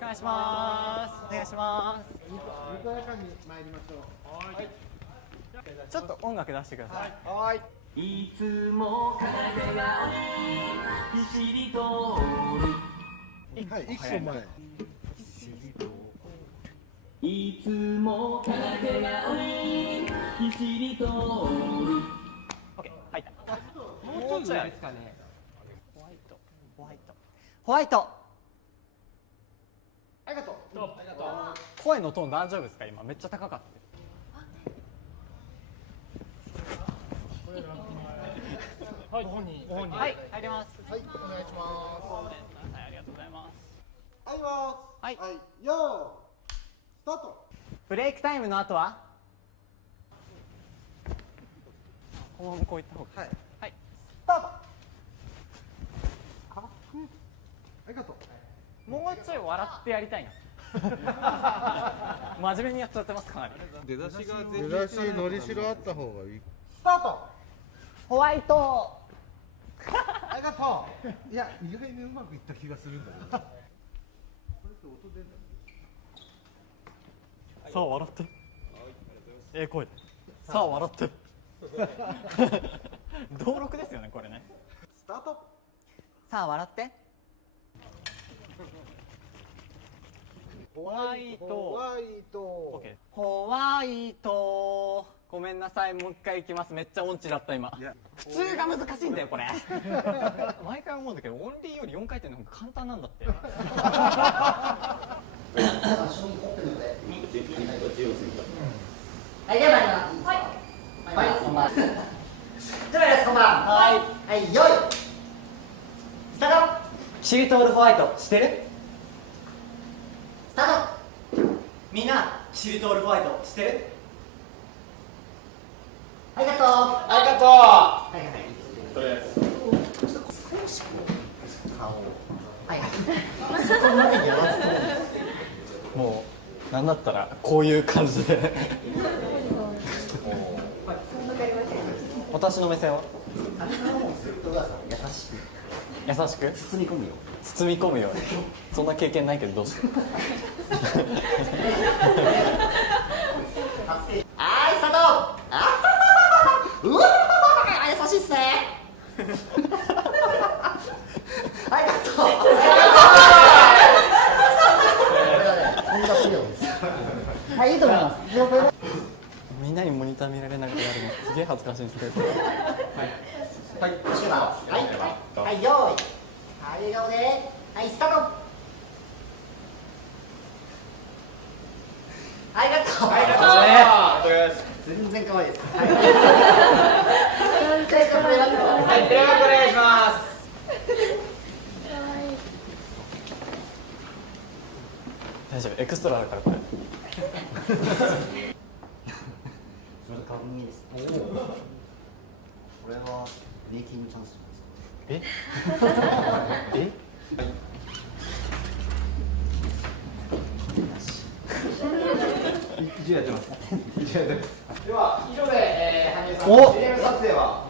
くお願いします。お願いします。にこやかに参りましょうはい。ちょっと音楽出してください。はい。い。つも風がひしりとはい。一個前い。つも風がひしりと OK 入ったもうちょい。ですかねホワイトホワイトホワイトありがとう声のトーン大丈夫ですか？今めっちゃ高かった。はいご本人。ご本人はい。入ります。はいお願いします。はいありがとうございます。はいます。はい。はい。よースタート。ブレイクタイムの後は？このままこういった方がはい。はい。スタート。かっこいい。ありがとう。もうちょい笑ってやりたいな 真面目にやっちゃってますか？なり出だしが出だしのりしろあった方がいい。スタート。ホワイト。ありがとう。いや意外にうまくいった気がするんだけど。これって音出んださあ笑って。ええ声で。さあ笑って。登録 ですよねこれね。スタート。さあ笑ってホワイトホワイトオッケーホワイトごめんなさいもう一回いきますめっちゃ音痴だった今普通が難しいんだよこれ 毎回思うんだけどオンリーより4回転の方が簡単なんだってはい、では参ります。はい。はい、本番。では参ります、本番。はい。はい、よい。スタート。キシリトールホワイト知ってるスタート。みんなキシリトールホワイト知ってる？ありがとう。あありがとうはいはいはい。はいはい。もうなんだったらこういう感じで私の目線は？優しく包み込むよ包み込むよそんな経験ないけどどうしようはい、スタート。あうわ優しいっすね。ありがとう。はい、いいと思います。みんなにモニター見られながらやるのすげえ恥ずかしいんですけどはい、はい、はい、よーい。はい、笑顔で。はい、スタート。ありがとう。ありがとう。全然可愛いです。はい。全然可愛いです。はい、プレイバックお願いします。大丈夫エクストラだからこれ これはメイキングチャンスじゃないですか。え？え？では以上で、えー、羽生さん CM 撮影は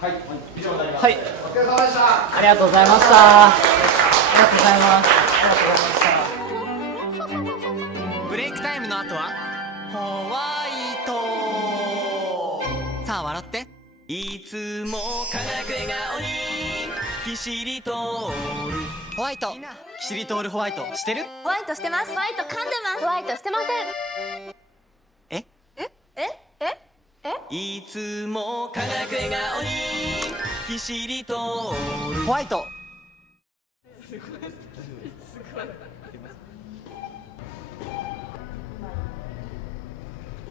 はい以上になります、はい。お疲れ様でした。ありがとうございました。ありがとうございますありがとうございました。ブレイクタイムの後は？ホワイト。さあ笑っていつも輝く笑顔にひしりとホワイト。キシリトールホワイト。してる？ホワイトしてます。ホワイト噛んでます。ホワイトしてません。え？え？え？え？え？いつも輝く笑顔にひしりとホワイト